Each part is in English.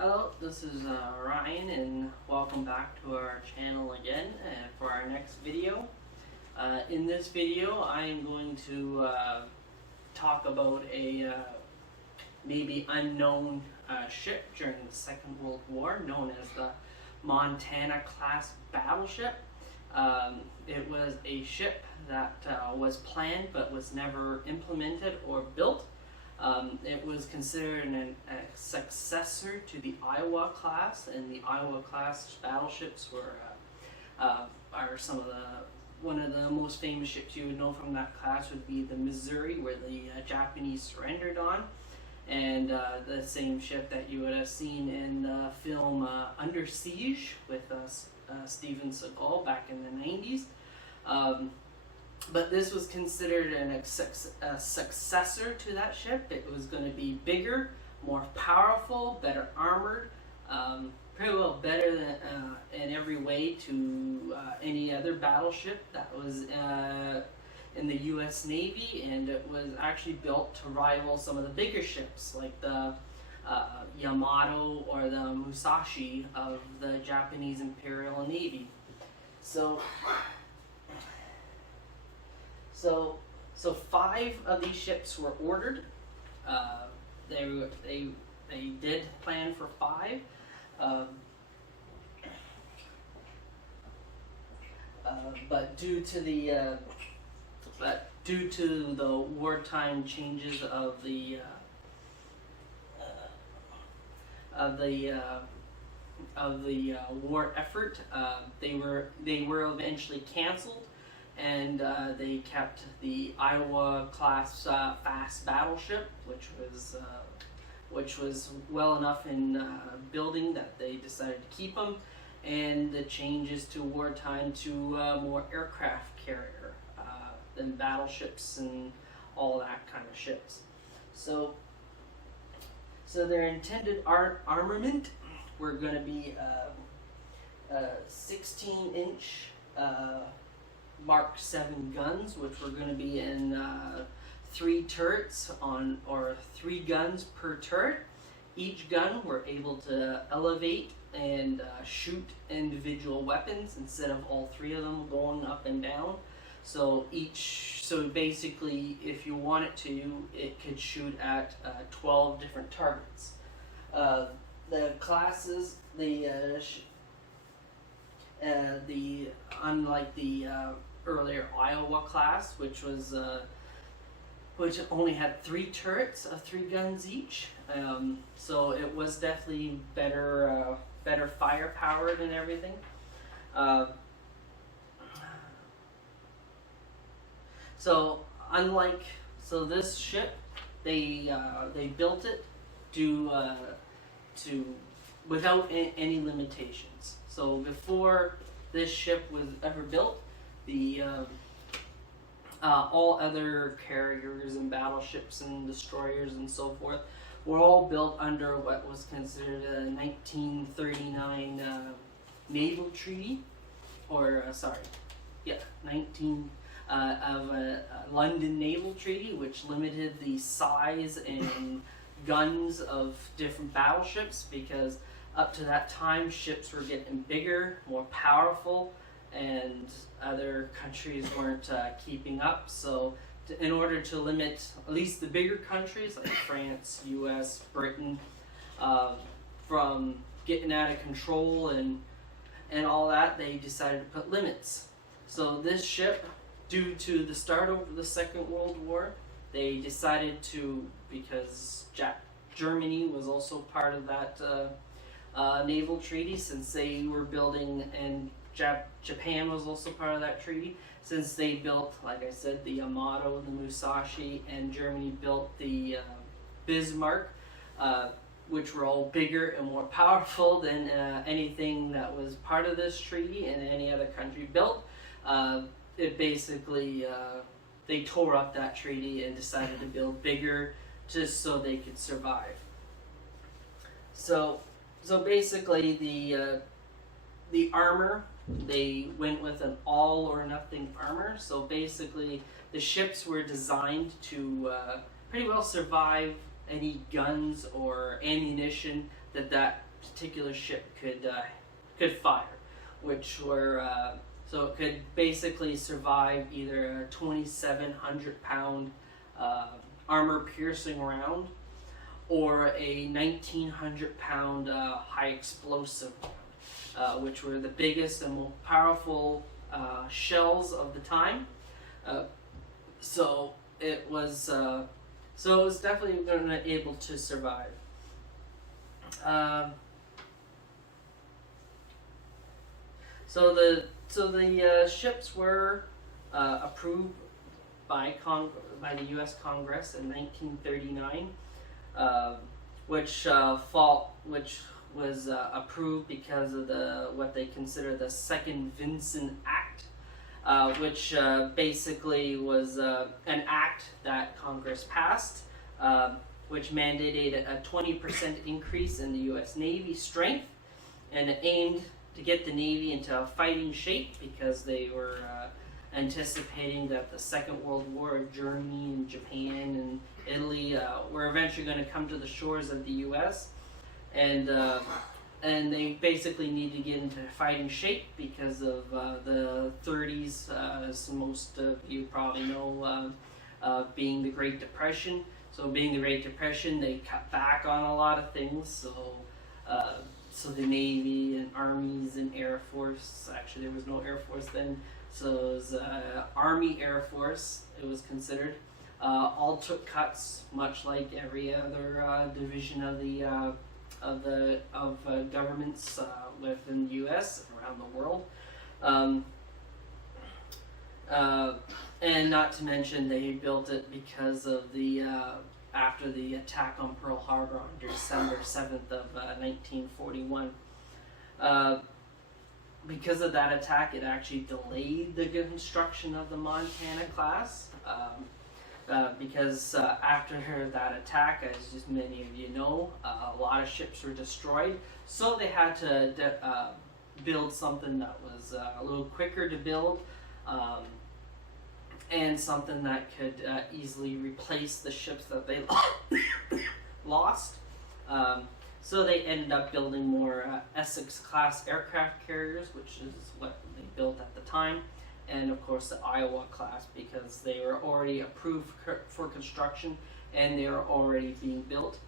Hello, this is Ryan, and welcome back to our channel again for our next video. In this video, I am going to talk about a maybe unknown ship during the Second World War, known as the Montana-Class Battleship. It was a ship that was planned but was never implemented or built. It was considered a successor to the Iowa class, and the Iowa class battleships are one of the most famous ships you would know from that class would be the Missouri, where the Japanese surrendered on, and the same ship that you would have seen in the film Under Siege with Steven Seagal back in the 90s. But this was considered a successor to that ship. It was going to be bigger, more powerful, better armored, pretty well better than, in every way to any other battleship that was in the U.S. Navy, and it was actually built to rival some of the bigger ships like the Yamato or the Musashi of the Japanese Imperial Navy. So 5 of these ships were ordered. They did plan for 5. But due to the wartime changes of the war effort, they were eventually canceled. And they kept the Iowa class fast battleship, which was well enough in building that they decided to keep them, and the changes to wartime to more aircraft carrier than battleships and all that kind of ships. So their intended armament were going to be 16-inch. Mark 7 guns, which were going to be in 3 turrets or 3 guns per turret. Each gun were able to elevate and shoot individual weapons instead of all 3 of them going up and down. So basically, if you wanted to, it could shoot at 12 different targets. The classes, unlike the earlier Iowa class, which only had 3 turrets of 3 guns each, so it was definitely better firepower and everything. So this ship, they built it without any limitations. So before this ship was ever built, all other carriers and battleships and destroyers and so forth were all built under what was considered a 1939 naval treaty, of a London naval treaty, which limited the size and guns of different battleships, because up to that time, ships were getting bigger, more powerful, and other countries weren't keeping up. So in order to limit at least the bigger countries like France, US, Britain, from getting out of control and all that, they decided to put limits. So this ship, due to the start of the Second World War, they decided to, because Germany was also part of that naval treaty, since they were building, and Japan was also part of that treaty, since they built, like I said, the Yamato, the Musashi, and Germany built the Bismarck, which were all bigger and more powerful than anything that was part of this treaty and any other country built. It basically, they tore up that treaty and decided to build bigger just so they could survive. So basically, the armor, they went with an all or nothing armor. So basically, the ships were designed to pretty well survive any guns or ammunition that particular ship could fire, which were so it could basically survive either a 2,700-pound armor-piercing round or a 1,900-pound high explosive round, which were the biggest and most powerful shells of the time. So it was definitely able to survive. So the ships were approved by the U.S. Congress in 1939, which was approved because of what they consider the Second Vincent Act, which basically was an act that Congress passed, which mandated a 20% increase in the U.S. Navy strength, and it aimed to get the Navy into a fighting shape because they were anticipating that the Second World War, Germany and Japan and Italy were eventually going to come to the shores of the U.S. and they basically need to get into fighting shape because of the 30s, as most of you probably know, being the Great Depression. So being the Great Depression, they cut back on a lot of things. So the Navy and Armies and Air Force, actually there was no Air Force then, so it was Army Air Force, it was considered, all took cuts, much like every other division of governments within the U.S. and around the world. And not to mention they built it because of the after the attack on Pearl Harbor on December 7th of 1941. Because of that attack, it actually delayed the construction of the Montana-Class. Because after that attack, as just many of you know, a lot of ships were destroyed. So they had to build something that was a little quicker to build, and something that could easily replace the ships that they lost. So they ended up building more Essex-class aircraft carriers, which is what they built at the time, and of course the Iowa-class, because they were already approved for construction and they were already being built.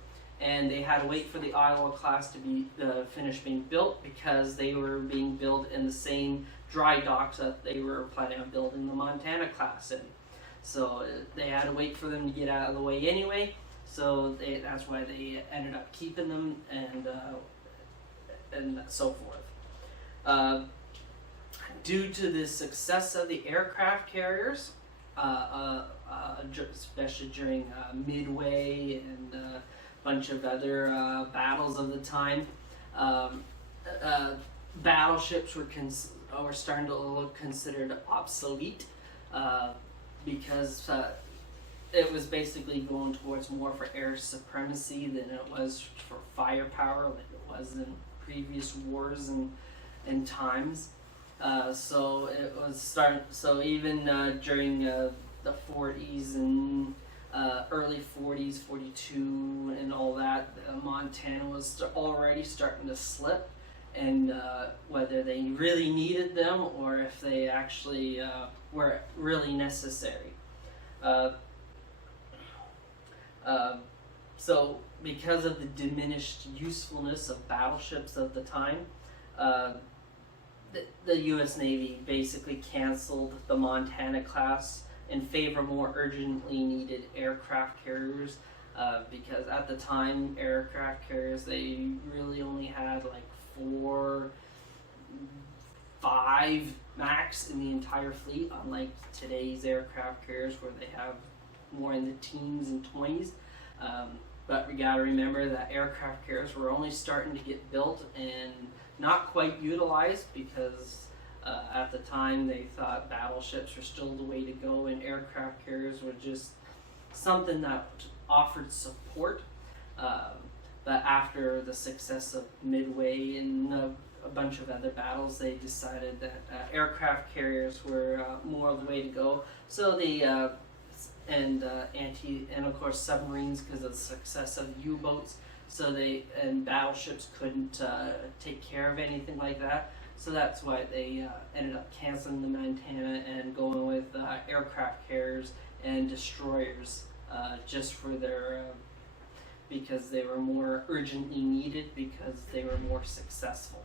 And they had to wait for the Iowa-class to be finished being built because they were being built in the same dry docks that they were planning on building the Montana-Class in. So they had to wait for them to get out of the way anyway. So that's why they ended up keeping them and so forth. Due to the success of the aircraft carriers, especially during Midway and a bunch of other battles of the time, battleships were starting to look considered obsolete because it was basically going towards more for air supremacy than it was for firepower, like it was in previous wars and times. So it was starting. So even during the 40s and early 40s, 42, and all that, Montana was already starting to slip, and whether they really needed them or if they actually were really necessary. So because of the diminished usefulness of battleships of the time, the U.S. Navy basically canceled the Montana-class in favor of more urgently needed aircraft carriers, because at the time aircraft carriers, they really only had like 4, 5 max in the entire fleet, unlike today's aircraft carriers where they have more in the teens and 20s. But we gotta remember that aircraft carriers were only starting to get built and not quite utilized because at the time they thought battleships were still the way to go, and aircraft carriers were just something that offered support. But after the success of Midway and a bunch of other battles, they decided that aircraft carriers were more of the way to go. So they and of course submarines, because of the success of U-boats. and battleships couldn't take care of anything like that. So that's why they ended up canceling the Montana and going with aircraft carriers and destroyers, just for their because they were more urgently needed because they were more successful.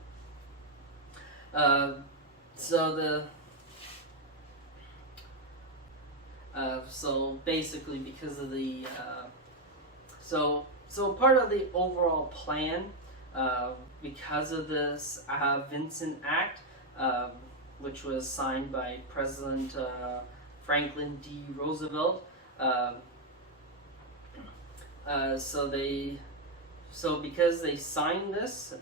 So basically, because of the so part of the overall plan, because of this Vincent Act, which was signed by President Franklin D. Roosevelt. So because they signed this,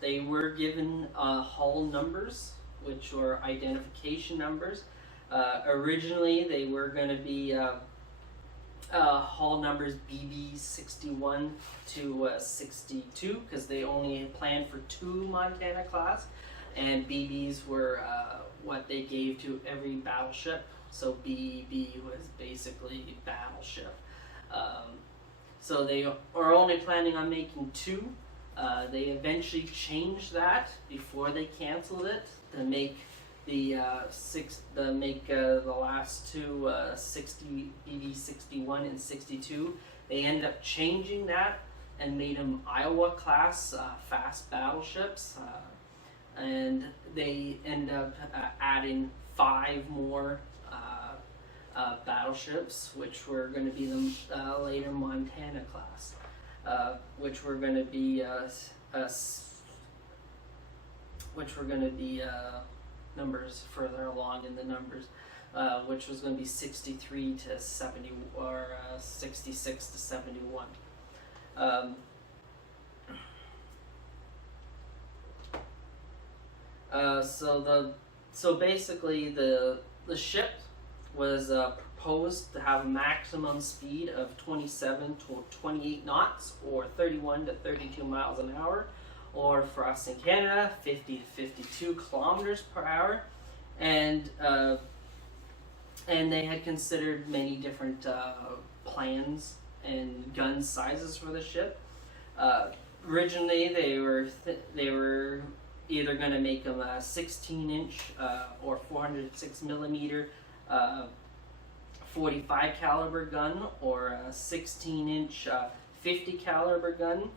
they were given hull numbers, which were identification numbers. Originally, they were going to be hull numbers BB 61 to 62, because they only planned for 2 Montana-class, and BBs were what they gave to every battleship. So BB was basically battleship. So they are only planning on making 2. They eventually changed that before they canceled it to make the last 2 60 BB 61 and 62. They ended up changing that and made them Iowa-class fast battleships, and they ended up adding 5 more battleships, which were going to be the later Montana-class, which were going to be numbers further along in the numbers, which was going to be 63 to 70 or 66 to 71. So basically the ship was proposed to have a maximum speed of 27 to 28 knots, or 31 to 32 miles an hour, or for us in Canada, 50 to 52 kilometers per hour, and they had considered many different plans and gun sizes for the ship. Originally, they were either going to make them a 16-inch or 406 millimeter 45 caliber gun, or a 16-inch 50 caliber gun,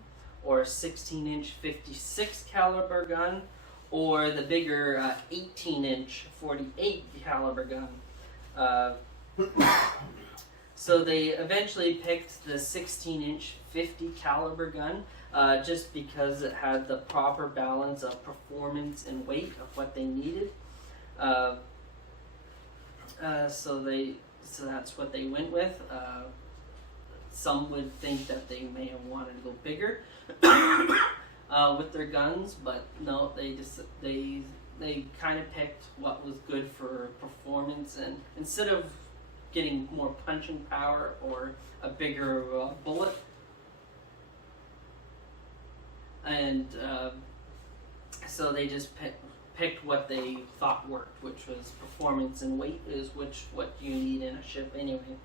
or a 16-inch 56 caliber gun, or the bigger 18-inch 48 caliber gun. So they eventually picked the 16-inch 50 caliber gun, just because it had the proper balance of performance and weight of what they needed. So that's what they went with. Some would think that they may have wanted to go bigger with their guns, but no, they kind of picked what was good for performance, and instead of getting more punching power or a bigger bullet, and so they just picked what they thought worked, which was performance and weight is what you need in a ship anyway.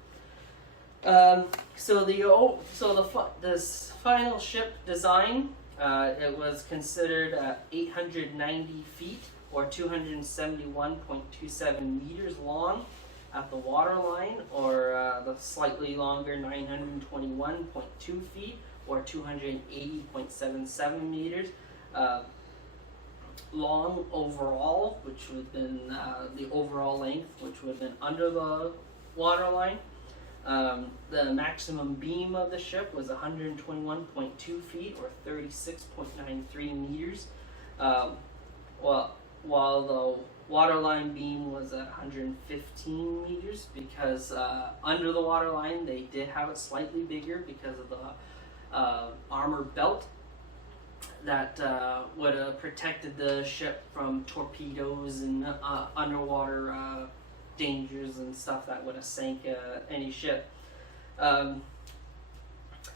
This final ship design, it was considered 890 feet or 271.27 meters long at the waterline, or the slightly longer 921.2 feet or 280.77 meters long overall, which would have been the overall length, which would have been under the waterline. The maximum beam of the ship was 121.2 feet or 36.93 meters, while the waterline beam was at 115 meters, because under the waterline they did have it slightly bigger because of the armor belt that would have protected the ship from torpedoes and underwater dangers and stuff that would have sank any ship.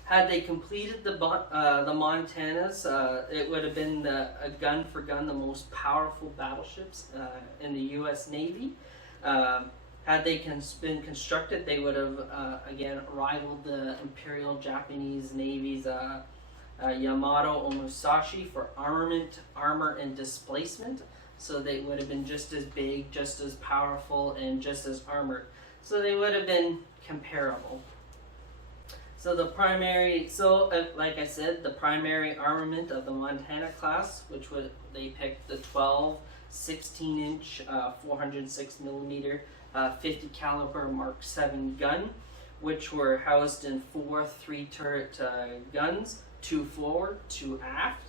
Had they completed the Montanas, it would have been a gun for gun the most powerful battleships in the U.S. Navy. Had they been constructed, they would have again rivaled the Imperial Japanese Navy's Yamato Omusashi for armament, armor, and displacement. So they would have been just as big, just as powerful, and just as armored. So they would have been comparable. So the primary, like I said, the primary armament of the Montana-Class, which they picked the 12, 16-inch, 406 millimeter, 50 caliber Mark 7 gun, which were housed in 4 3-turret guns, 2 forward, 2 aft.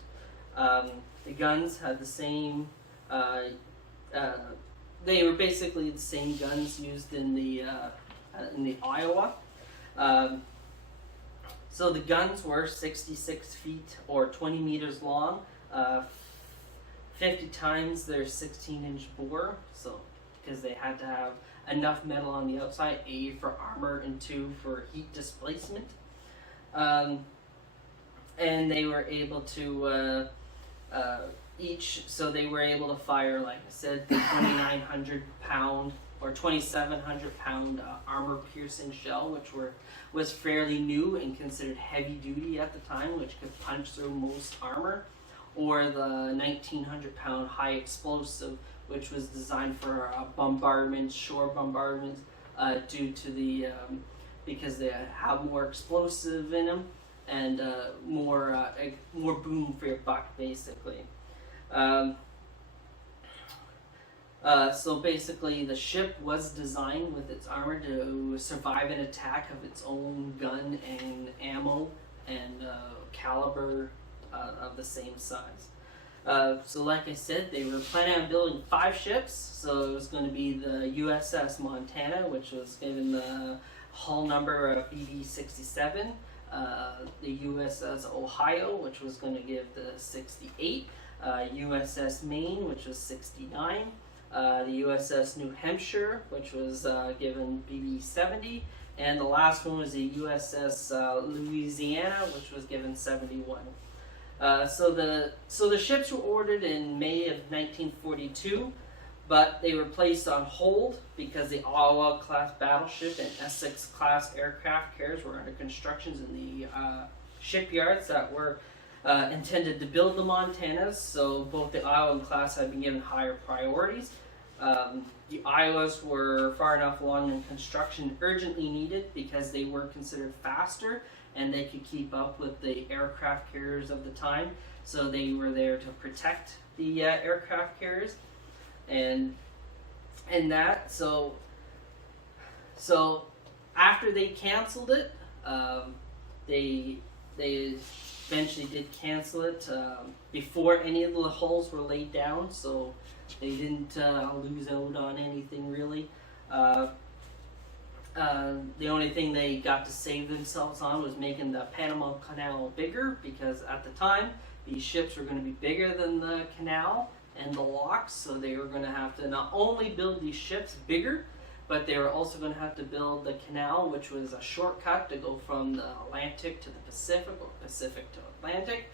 The guns had the same. They were basically the same guns used in the Iowa. So the guns were 66 feet or 20 meters long, 50 times their 16-inch bore. So because they had to have enough metal on the outside, A for armor and 2 for heat displacement. And they were able to they were able to fire, like I said, the 2,900 pound or 2,700 pound armor piercing shell, which was fairly new and considered heavy duty at the time, which could punch through most armor, or the 1,900 pound high explosive, which was designed for bombardment, shore bombardment, due to the because they have more explosive in them and more boom for your buck, basically. So basically, the ship was designed with its armor to survive an attack of its own gun and ammo and caliber of the same size. So like I said, they were planning on building 5 ships. So it was going to be the USS Montana, which was given the hull number of BB-67, the USS Ohio, which was going to give the 68, USS Maine, which was 69, the USS New Hampshire, which was given BB-70, and the last one was the USS Louisiana, which was given 71. So the ships were ordered in May of 1942, but they were placed on hold because the Iowa-class battleship and Essex-class aircraft carriers were under construction in the shipyards that were intended to build the Montanas. So both the Iowa class had been given higher priorities. The Iowas were far enough along in construction, urgently needed because they were considered faster and they could keep up with the aircraft carriers of the time. So they were there to protect the aircraft carriers, and that. So after they canceled it, they eventually did cancel it before any of the hulls were laid down, so they didn't lose out on anything really. The only thing they got to save themselves on was making the Panama Canal bigger, because at the time these ships were going to be bigger than the canal and the locks, so they were going to have to not only build these ships bigger, but they were also going to have to build the canal, which was a shortcut to go from the Atlantic to the Pacific, or Pacific to Atlantic,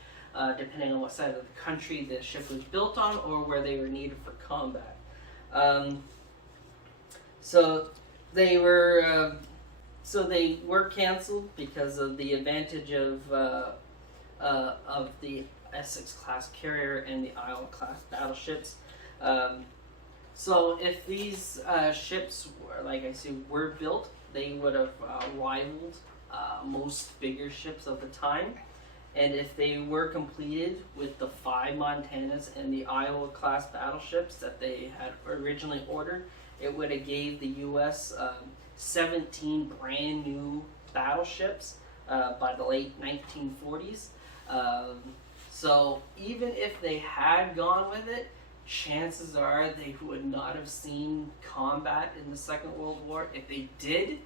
depending on what side of the country the ship was built on or where they were needed for combat. So they were canceled because of the advantage of the Essex-class carrier and the Iowa-class battleships. So if these ships were, like I said, were built, they would have rivaled most bigger ships of the time. And if they were completed with the 5 Montanas and the Iowa-class battleships that they had originally ordered, it would have gave the U.S. 17 brand new battleships by the late 1940s. So even if they had gone with it, chances are they would not have seen combat in the Second World War. If they did,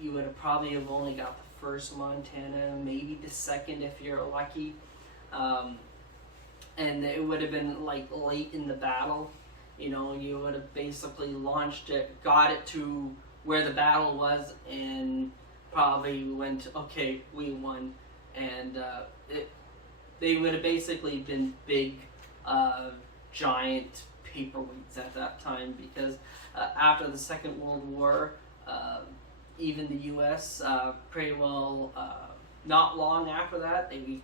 you would have probably only got the first Montana, maybe the second if you're lucky. And it would have been like late in the battle. You know, you would have basically launched it, got it to where the battle was, and probably went, okay, we won. And they would have basically been big, giant paperweights at that time, because after the Second World War, even the U.S. pretty well Not long after that, they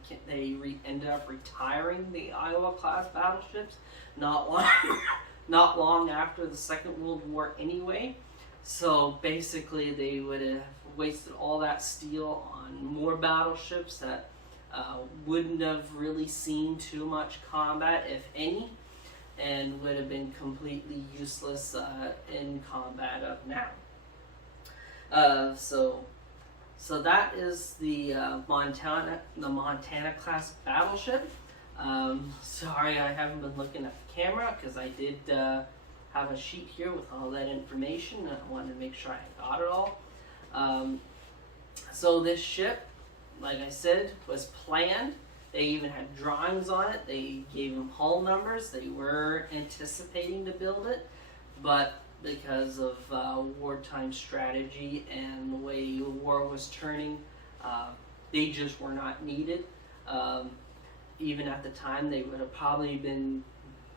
ended up retiring the Iowa-class battleships. Not long, not long after the Second World War, anyway. So basically, they would have wasted all that steel on more battleships that wouldn't have really seen too much combat, if any, and would have been completely useless in combat of now. So that is the Montana-class battleship. Sorry, I haven't been looking at the camera because I did have a sheet here with all that information, and I wanted to make sure I got it all. So this ship, like I said, was planned. They even had drawings on it. They gave them hull numbers. They were anticipating to build it, but because of wartime strategy and the way the war was turning, they just were not needed. Even at the time, they would have probably been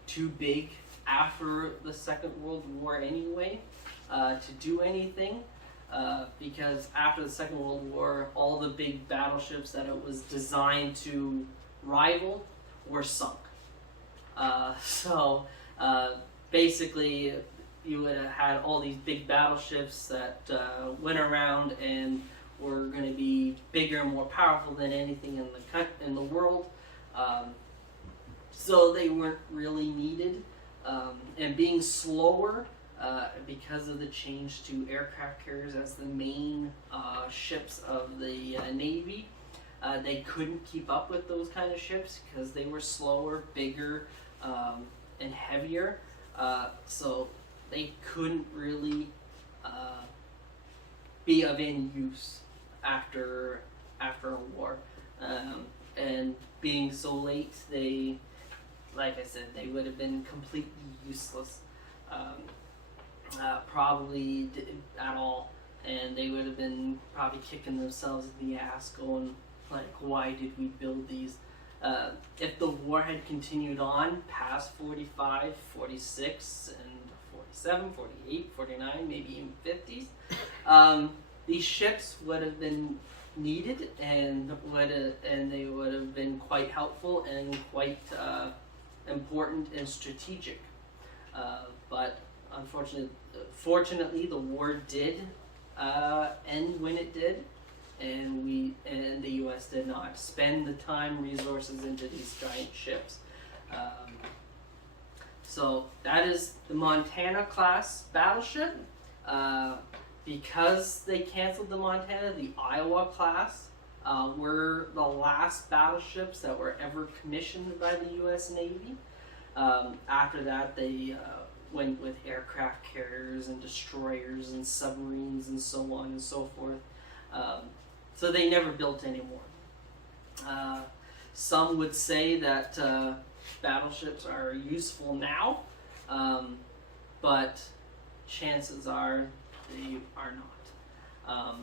too big after the Second World War anyway to do anything. Because after the Second World War, all the big battleships that it was designed to rival were sunk. Basically, you would have had all these big battleships that went around and were going to be bigger and more powerful than anything in the world. So they weren't really needed. And being slower, because of the change to aircraft carriers as the main ships of the Navy, they couldn't keep up with those kind of ships because they were slower, bigger, and heavier. So they couldn't really be of any use after a war. And being so late, like I said, they would have been completely useless. Probably at all, and they would have been probably kicking themselves in the ass, going like, why did we build these? If the war had continued on past 45, 46, and 47, 48, 49, maybe even 50s, these ships would have been needed, and they would have been quite helpful and quite important and strategic. But fortunately, the war did end when it did, and the U.S. did not spend the time, resources into these giant ships. So that is the Montana-class battleship. Because they canceled the Montana, the Iowa-class were the last battleships that were ever commissioned by the U.S. Navy. After that, they went with aircraft carriers and destroyers and submarines and so on and so forth. So they never built any more. Some would say that battleships are useful now, but chances are they are not.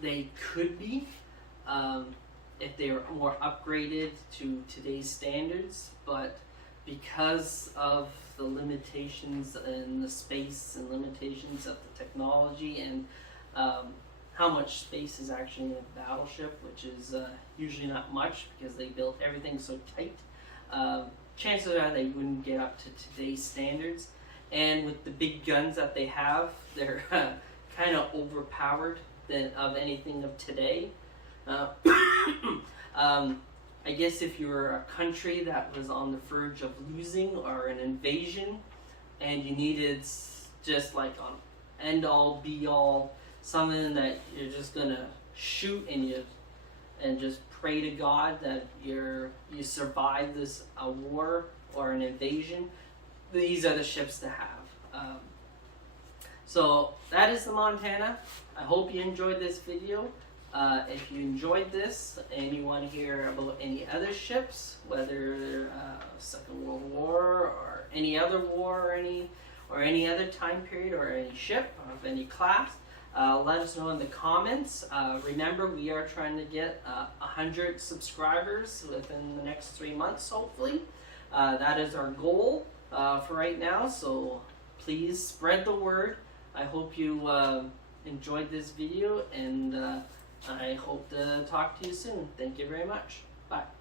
They could be if they were more upgraded to today's standards, but because of the limitations in the space and limitations of the technology and how much space is actually in a battleship, which is usually not much because they built everything so tight, chances are they wouldn't get up to today's standards. And with the big guns that they have, they're kind of overpowered of anything of today. I guess if you were a country that was on the verge of losing or an invasion, and you needed just like an end-all, be-all, something that you're just gonna shoot and just pray to God that you survive this war or an invasion, these are the ships to have. So that is the Montana. I hope you enjoyed this video. If you enjoyed this and you want to hear about any other ships, whether Second World War or any other war or any other time period or any ship of any class, let us know in the comments. Remember, we are trying to get 100 subscribers within the next 3 months, hopefully. That is our goal for right now, so please spread the word. I hope you enjoyed this video, and I hope to talk to you soon. Thank you very much. Bye.